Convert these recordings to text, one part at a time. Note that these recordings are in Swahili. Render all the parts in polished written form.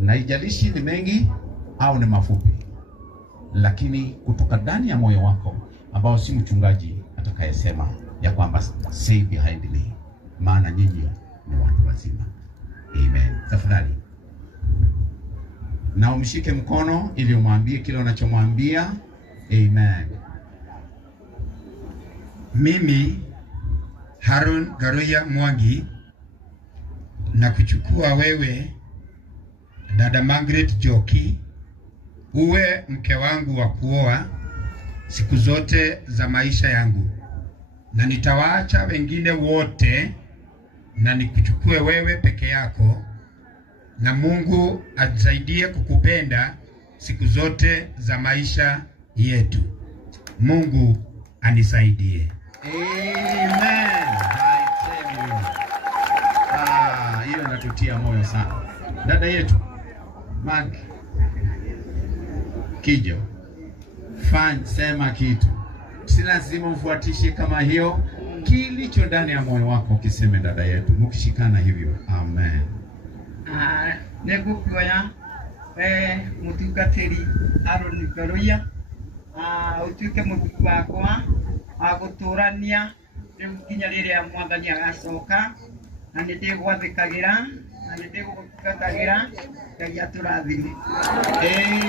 na ijalishi ni mengi au ni mafupi, lakini kutoka ndani ya moyo wako, ambao si mchungaji atakayesema ya kwamba say behind me, maana nyinyi ni watu wazima. Amen. Tafadhali na umshike mkono ili umwambie kile unachomwambia. Amen. Mimi Harun Garoya Mwangi na kuchukua wewe dada Margaret Njoki uwe mke wangu wa kuoa siku zote za maisha yangu, na nitawaacha wengine wote na nikuchukue wewe peke yako, na Mungu atusaidie kukupenda siku zote za maisha yetu. Mungu anisaidie. Amen. I tell you. Hiyo inatutia moyo sana. Dada yetu Mark Kijo, sema kitu. Si lazima ufuatishe kama hiyo, kilicho ndani ya moyo wako kiseme, dada yetu, mkishikana hivyo. Amen. Nekukuoya mutungatiri Harun Garoya utuike muthuri wakwa aguturania riu nginya riria Mwathani agacoka, na nindigwathikagira na nindigugutagira Ngai aturathime. Amen.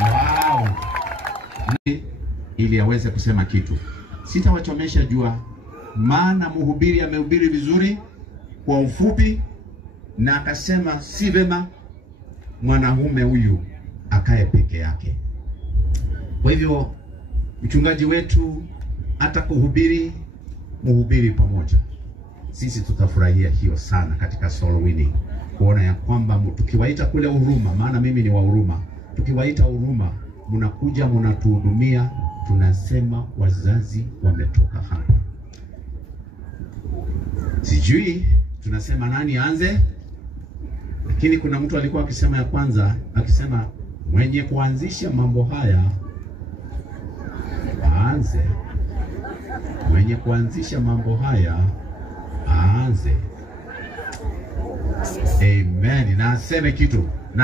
Wow. Ili aweze kusema kitu, sitawachomesha jua, maana mhubiri amehubiri vizuri kwa ufupi, na akasema si vema mwanamume huyu akae peke yake. Kwa hivyo mchungaji wetu hata kuhubiri, mhubiri pamoja. Sisi tutafurahia hiyo sana katika soul winning, kuona ya kwamba tukiwaita kule Huruma, maana mimi ni wa Huruma, tukiwaita Huruma mnakuja mnatuhudumia, tunasema wazazi wametoka hapa. Sijui tunasema nani anze, lakini kuna mtu alikuwa akisema ya kwanza, akisema mwenye kuanzisha mambo haya aanze. Mwenye kuanzisha mambo haya aanze. Amen. Na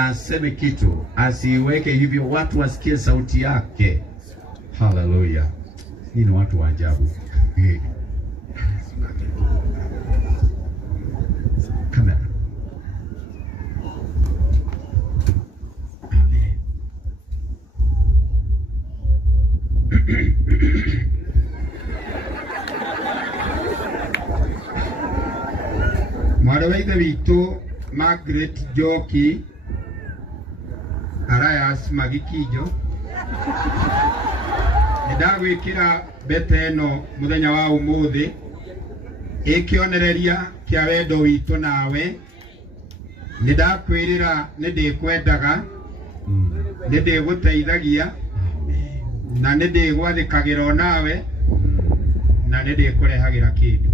aseme kitu, asiweke hivyo watu wasikie sauti yake. Hallelujah. Ni watu wa ajabu. Kamera. Amen. Mwana wa ithe witũ Margaret Njoki Arayas Magikijo, nĩndagwĩkĩra mbete ĩno mũthenya wa ũmũthĩ ĩkĩonereria kĩa wendo witũ nawe. Nĩndakwĩrĩra nĩndĩkwendaga, nĩndĩgũteithagia, na nĩndĩgwathĩkagĩra nawe, na nĩndĩkũrehagĩra kĩndũ.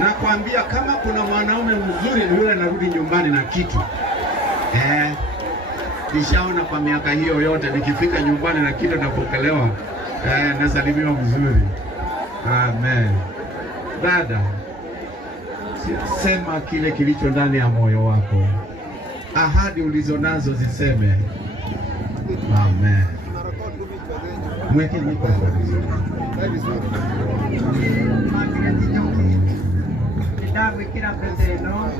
Nakwambia kama kuna mwanaume mzuri ni yule anarudi nyumbani na kitu. Nishaona kwa miaka hiyo yote nikifika nyumbani na kitu napokelewa, nasalimiwa mzuri. Amen. Dada, sema kile kilicho ndani ya moyo wako. Ahadi ulizonazo ziseme. Amen. Mweke mikono vizuri. Ndagwikira mbete ĩno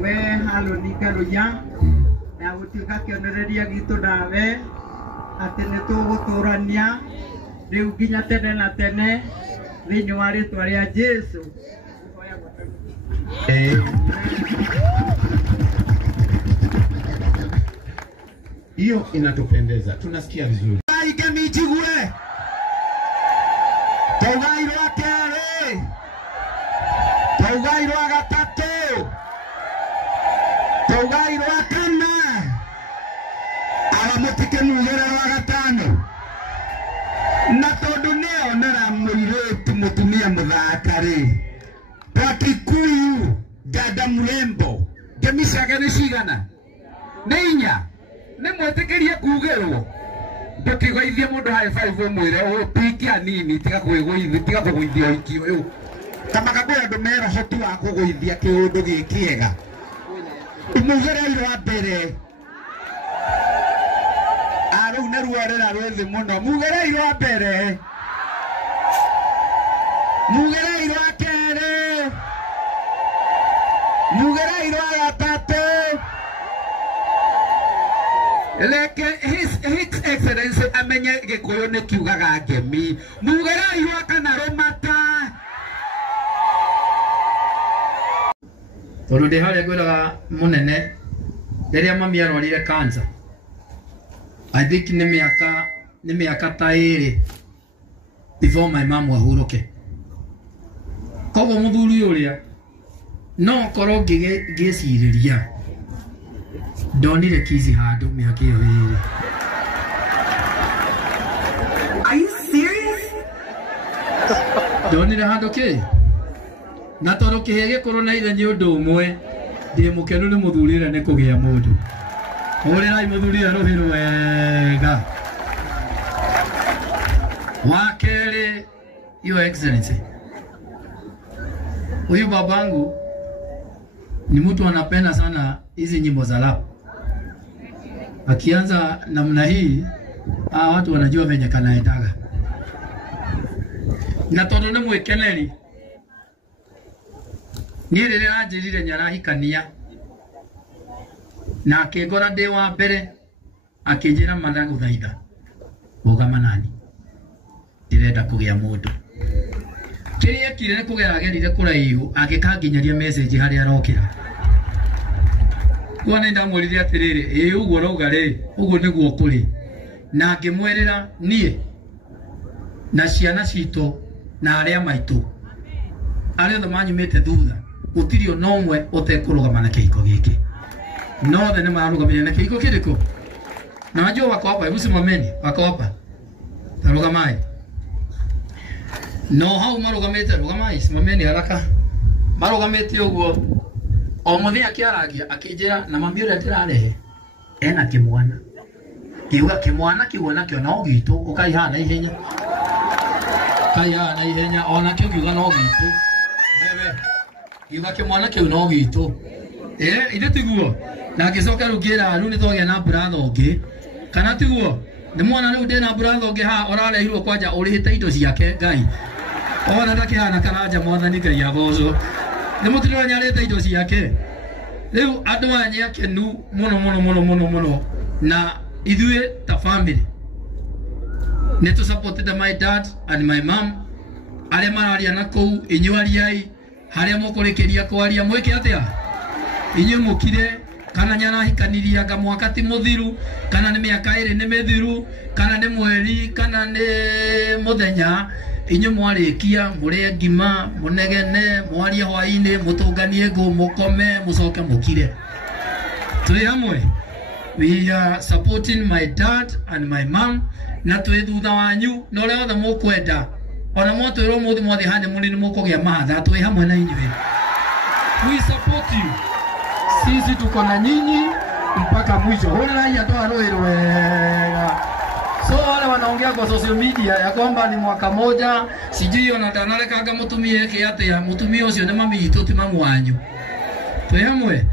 we Harun Garoya na gũtuĩka kĩonereria gitũ nawe atĩ nĩtũgũtũrania rĩu nginya tene na tene thĩinĩ wa rĩtwa rĩa Jesũ. Hiyo inatupendeza, tunasikia vizuri. Mijigue Taugairwa kere Taugairwa gatatu Taugairwa kana Aramutike nugererwa gatano na tondu nĩonera mũirĩtu mũtumia mũthaka rĩ, Wakikuyu dada mrembo ngemi ciake nĩ cigana nĩ inya nĩ mwĩtĩkĩrie kugerwo ndũkĩgũithie mũndũ harĩ 5 ũmwĩre ũtike anini tiga kũgũithia ũhiki ũyũ kama kakwĩ andũ mera hoti wa kũgũithia kĩũndũ gĩkĩega umugerei rwa mbere rĩu nĩ ruorĩra rwĩthĩ mũno mugerei rwa mbere mugerei rwa kerĩ mugerei rwa gatatũ leke his excellency amenye gĩkũyũ nĩ kiugaga ngemi mugerei rwa kana rũmata tondũ ndĩ harĩa ngwĩraga mũnene rĩrĩa mami arwarire cancer I think nĩ mĩaka ta ĩrĩ before my mom ahurũke koguo mũthuri ũrĩa no korwo ngĩcirĩria ndonire kizi handũ mĩaka ĩyo ĩrĩ. Are you serious? Ndonire handũ kĩ na tondũ kĩhĩa gĩkorwo na ithe nĩ ũndũ ũmwe ndĩ mũkenu nĩ mũthuri ũrĩa nĩ kũgĩa mũndũ ũrĩrai mũthuri ũrĩa rũhĩ rwega. Wa kerĩ, Your Excellency, huyu babangu ni mtu anapenda sana hizi nyimbo za rap. Akianza namna hii watu wanajua venye kanaendaga na tondũ nĩ mwĩkeneri niĩ rĩrĩa anjĩrire nyarahikania na akĩngora ndĩ wa mbere akĩnjĩra mathagũthaitha ũgama nani ndĩrenda kũgĩa mũndũ kĩrĩa ekire nĩ kũgeragerire kũraihu agĩkanginyaria message harĩa arokĩra kwa nĩ ndamwĩrire atĩrĩrĩ ũguo rauga rĩ ũguo nĩguo kũrĩ na ngĩmwĩrĩra niĩ na ciana citũ na arĩa maitũ arĩa othe manyumĩte thutha gũtirĩ ona ũmwe ũtekũrũgama na kĩhiko gĩkĩ nothe nĩ mararũgamire na kĩhiko kĩrĩkũ na najua wako hapa hebu simameni wako hapa tarugamai no hau marugamite rugamai simameni haraka marugamite ũguo o mũthenya akĩaragia akĩnjĩra na mami ũrĩa ndĩrarehe ena kĩmwana kiuga kĩmwana kiuga nakĩo no gitũ ũkaiha na ihenya kaiha na ihenya ona kĩo kiuga no gitũ bebe kiuga kĩmwana kĩu no gitũ ithe tiguo na ngĩcoka rĩu ngĩra rĩu nĩ twagĩa na brother ũngĩ kana tiguo nĩ mwana rĩu ndĩ na brother ũngĩ haha ũrarehirwo kwanja ũrĩhĩte indo ciake Ngai ona ndakĩhana karanja mwathani Ngai agocwo nĩ mũtirĩra nyarĩte indo ciake rĩu andũ aya nĩ akenu mũno na ithuĩ ta family nĩ tũ supported my dad and my mom arĩa mararia na kũu inyuariai harĩa mũkũrĩkĩria kwaria mwĩke atĩa inyuĩ mũkire kana nyarahikaniria ngamwaka ti mũthiru kana nĩ mĩaka ĩrĩ nĩ mĩthiru kana nĩ mweri kana nĩ mũthenya inyuĩ mwarĩkia mũrĩe ngima mũnegene mwarie hwaĩ-inĩ mũtũnganie ngũ mũkome mũcoke mũkire tũrĩ hamwe. We are supporting my dad and my mom na twĩ thutha wanyu na ũrĩa othe mũkwenda ona mwatwĩrwo mũthĩ mothe hane mũnini mũkũgĩa mahatha twĩ hamwe na inyuĩ. We support you. Sisi tuko na nyinyi mpaka mwisho. Hũrĩrai andũ a rũĩ rwega. So wale wanaongea kwa social media ya kwamba ni mwaka moja sijui ona ndanarekaga mũtumia yake atĩa mũtumia ũcio nĩ mami itũ ti mamu wanyu. Twĩ hamwe.